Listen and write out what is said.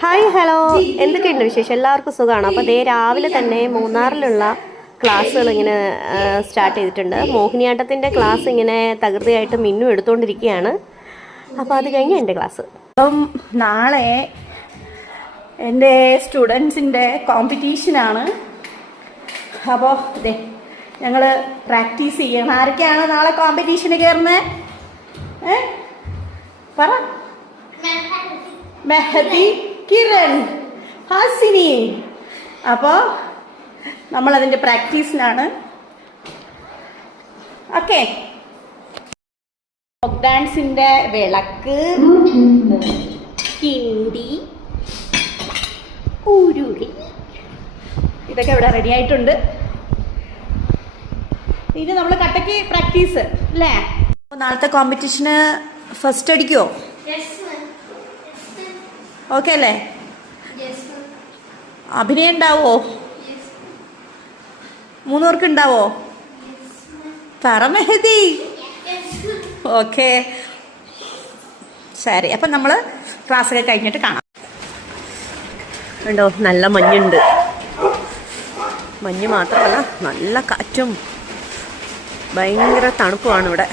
Hi hello, എന്തൊക്കെയുണ്ട് വിശേഷം? എല്ലാവർക്കും സുഖമാണ്. അപ്പോൾ ദേ രാവിലെ തന്നെ മൂന്നാറിലുള്ള ക്ലാസ്സുകൾ ഇങ്ങനെ സ്റ്റാർട്ട് ചെയ്തിട്ടുണ്ട്. മോഹിനിയാട്ടത്തിൻ്റെ ക്ലാസ് ഇങ്ങനെ തകൃതിയായിട്ട് മിന്നു എടുത്തുകൊണ്ടിരിക്കുകയാണ്. അപ്പോൾ അത് കഴിഞ്ഞ് എൻ്റെ ക്ലാസ്. അപ്പം നാളെ എൻ്റെ സ്റ്റുഡൻസിൻ്റെ കോമ്പറ്റീഷനാണ്. അപ്പോൾ അതെ ഞങ്ങൾ പ്രാക്ടീസ് ചെയ്യണം. ആരൊക്കെയാണ് നാളെ കോമ്പറ്റീഷന് കയറുന്നത്? പറ. മെഹദി, കിരൺ, ഹാസിനി. അപ്പോൾ നമ്മളതിൻ്റെ പ്രാക്ടീസിനാണ്. ഓക്കെ. ഫോക്ക് ഡാൻസിൻ്റെ വിളക്ക്, കിണ്ടി, ഉരുളി ഇതൊക്കെ ഇവിടെ റെഡി ആയിട്ടുണ്ട്. ഇനി നമ്മൾ കട്ടയ്ക്ക് പ്രാക്ടീസ് അല്ലേ? നാളത്തെ കോമ്പറ്റീഷന് ഫസ്റ്റ് അടിക്കുമോ? ഓക്കെ അല്ലേ? അഭിനയം ഉണ്ടാവോ? 3 പേർക്ക് ഉണ്ടാവോ? പറ മെഹദി. ഓക്കെ ശരി. അപ്പം നമ്മൾ ക്ലാസ്സൊക്കെ കഴിഞ്ഞിട്ട് കാണാം. ഉണ്ടോ, നല്ല മഞ്ഞുണ്ട്. മഞ്ഞ് മാത്രമല്ല, നല്ല കാറ്റും ഭയങ്കര തണുപ്പുമാണ് ഇവിടെ.